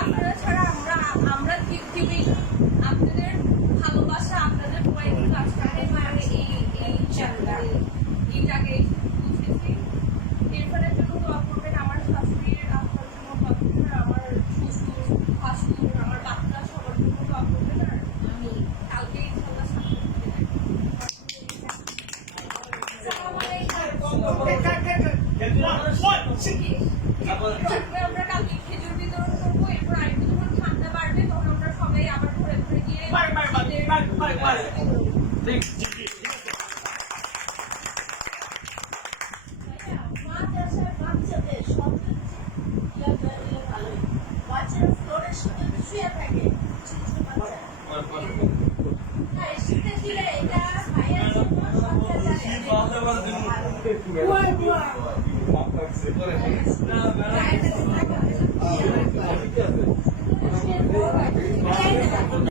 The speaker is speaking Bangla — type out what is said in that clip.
আপনারা ছাড়া আমরা পৃথিবী আপনাদের ভালোবাসা আপনাদের প্রয়োজন কাজ করে এইটাকে বুঝেছি। এরপরের জন্য দোয়া করবেন, আমার শাশুড়ির আপনার জন্য দোয়া করবেন, আমার শ্বশুর শাশুড় আমার বাচ্চা সবার জন্য দোয়া করবেন। আর আমি কালকে ইনশাল্লাহ আমরা কালকে খেজুর বিতরণ করবো। এরপর আরেকটু যখন ঠান্ডা বাড়বে তখন আমরা সবাই আবার ঘুরে ঘুরে গিয়ে